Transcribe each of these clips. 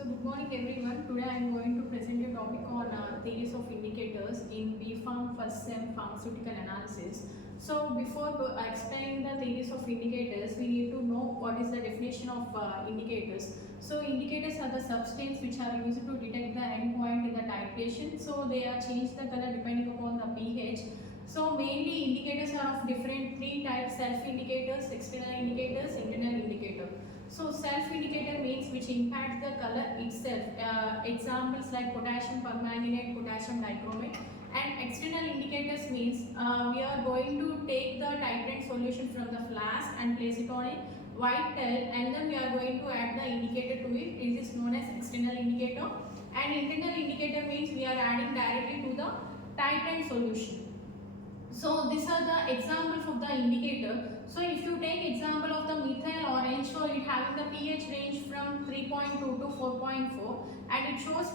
So good morning everyone. Today I am going to present a topic on theories of indicators in B.Pharm first sem pharmaceutical analysis. So before explaining the theories of indicators, we need to know what is the definition of indicators. So indicators are the substances which are used to detect the endpoint in the titration. So they are changed the color depending upon the pH. So mainly indicators are of different three types: self indicators, external indicators, internal indicator. So self indicator means which impacts the color itself. Examples like potassium permanganate, potassium dichromate. And external indicators means we are going to take the titrant solution from the flask and place it on a white tile, and then we are going to add the indicator to it. It is known as external indicator. And internal indicator means we are adding directly to the titrant solution. So these are the examples of the indicator. So if you take example of the methyl orange, so it having the pH range from 3.2 to 4.4, and it shows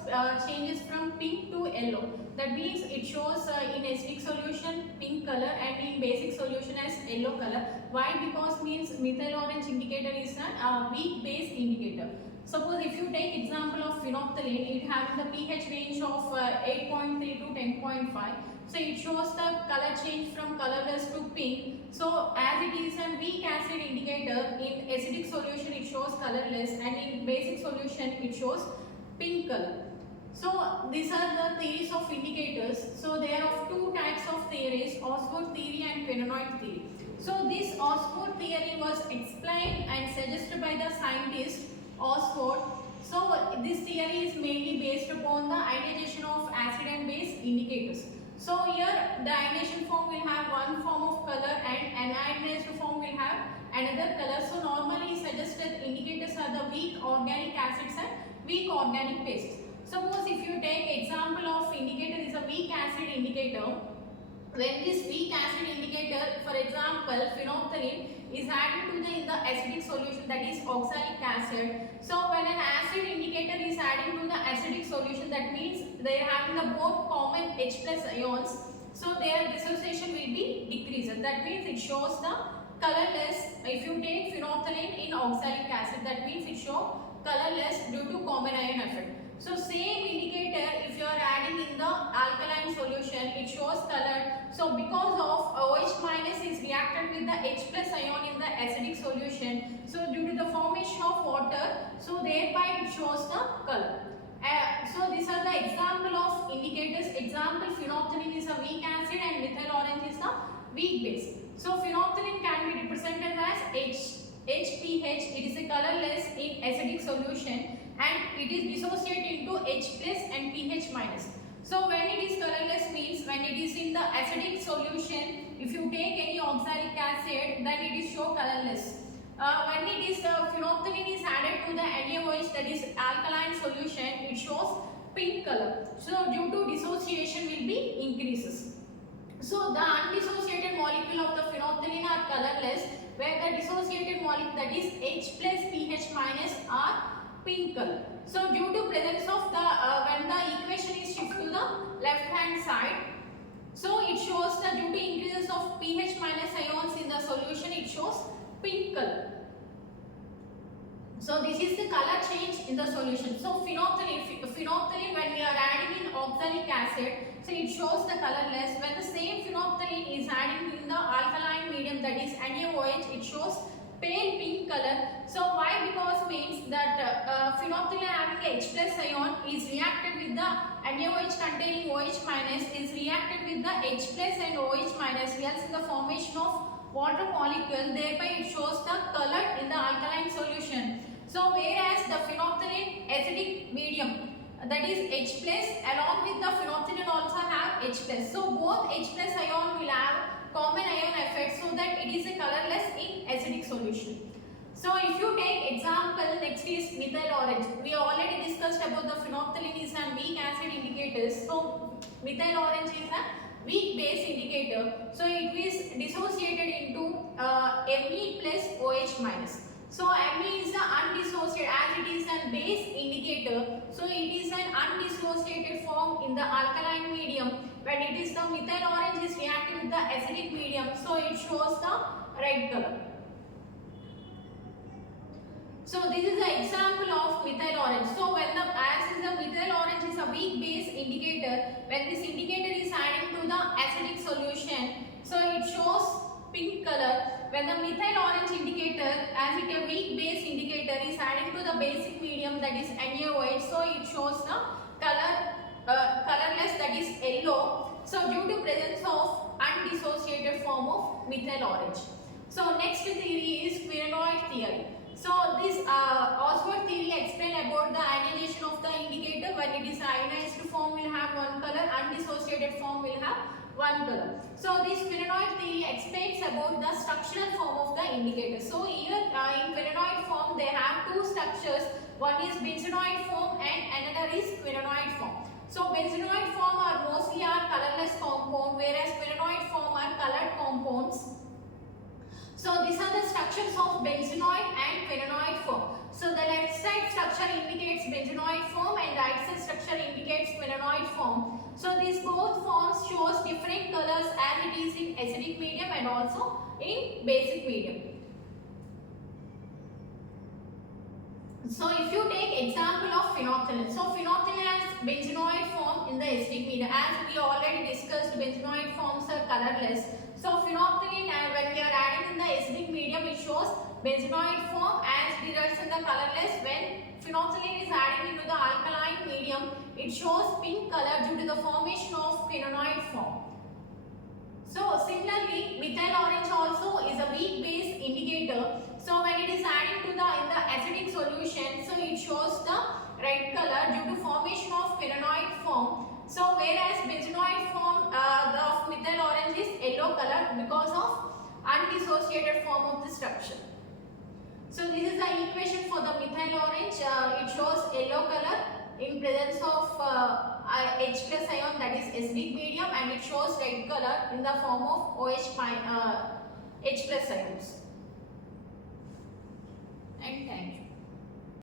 changes from pink to yellow. That means it shows in acidic solution pink color and in basic solution as yellow color. Why? Because means methyl orange indicator is a weak base indicator. Suppose if you take example of phenolphthalein, it having the pH range of 8.3 to 10.5. So it shows the color change from colorless to pink. So as it is a weak acid indicator, in acidic solution it shows colorless, and in basic solution it shows pink color. So these are the theories of indicators. So there are two types of theories: Osgood theory and Pennanoid theory. So this Osgood theory was explained and suggested by the scientist Osgood. So this theory is mainly based upon the ionization of acid and base indicators. So here the ionization form will have one form of color and anionized form will have another color. So normally suggested indicators are the weak organic acids and weak organic bases. Suppose if you take example of indicator is a weak acid indicator. When this weak acid indicator, for example phenolphthalein, is added to the acidic solution, that is oxalic acid. So when an acid indicator is adding to the acidic solution, that means they are having the both common H plus ions. So their dissociation will be decreased. That means it shows the colorless. If you take phenolphthalein in oxalic acid, that means it shows colorless due to common ion effect. So same indicator, if you are adding in the alkaline solution, it shows color. So because of OH minus is reacted with the H plus ion in the acidic solution, so due to the formation of water, so thereby it shows the color. So these are the example of indicators. Example, phenolphthalein is a weak acid and methyl orange is the weak base. So phenolphthalein can be represented as HPH. It is a colorless in acidic solution, and it is dissociated into H plus and pH minus. So when it is colorless means when it is in the acidic solution, if you take any oxalic acid, then it is show colorless. When it is phenolphthalein is added to the NaOH, that is alkaline solution, it shows pink color. So due to dissociation will be increases. So the undissociated molecule of the phenolphthalein are colorless, where the dissociated molecule, that is H plus pH minus, are pink color. So due to presence of the when the equation is shifted to the left hand side, so it shows the due to increases of pH minus ions in the solution, it shows pink color. So this is the color change in the solution. So phenolphthalein when we are adding in oxalic acid, so it shows the colorless. When the same phenolphthalein is adding in the alkaline medium, that is NaOH, it shows pale pink color. So why? Because means that phenolphthalein having a H plus ion is reacted with the NaOH containing OH minus is reacted with the H plus and OH minus, results in the formation of water molecule, thereby it shows the color in the alkaline solution. So whereas the phenolphthalein acidic medium, that is H plus, along with the phenolphthalein also have H plus. So both H plus ion will have common ion effect, so that it is a colorless in acidic solution. So if you take example, next is methyl orange. We already discussed about the phenolphthalein is a weak acid indicators. So methyl orange is a weak base indicator. So it is dissociated into Me plus OH minus. So Me is the undissociated, as it is a base indicator. So it is an undissociated form in the alkaline medium. When it is the methyl orange is reacting with the acidic medium, so it shows the red color. So this is the example of methyl orange. So when the pink color. When the methyl orange indicator, as it a weak base indicator, is adding to the basic medium, that is NaOH, so it shows the colorless, that is yellow. So due to presence of undissociated form of methyl orange. So next theory is quinoid theory. So this Oswald theory explain about the ionization of the indicator. When it is ionized form will have one color, undissociated form will have one color. So this quinoid theory explains about the structural form of the indicator. So here in quinoid form they have two structures. One is benzenoid form and another is quinoid form. So benzenoid form are mostly colorless compound, whereas quinoid form are colored compounds. So these are the structures of benzenoid and quinoid form. So the left side structure indicates benzenoid form and right side structure indicates quinoid form. So these both forms shows different colors as it is in acidic medium and also in basic medium. So if you take example of phenolphthalein. So phenolphthalein has benzenoid form in the acidic medium. As we already discussed, benzenoid forms are colorless. So phenolphthalein, when we are adding in the acidic medium, it shows benzenoid form, as results in the colorless. When phenolphthalein is adding into the alkaline medium, it shows pink color due to the formation of quinoid form. So similarly, methyl orange also is a weak base indicator. So when it is adding to the in the acidic solution, so it shows the red color due to formation of quinoid form. So whereas benzenoid form of methyl orange is yellow color because of undissociated form of the structure. So this is the equation for the methyl orange. It shows yellow color in presence of H plus ion, that is acidic medium, and it shows red color in the form of H plus ions.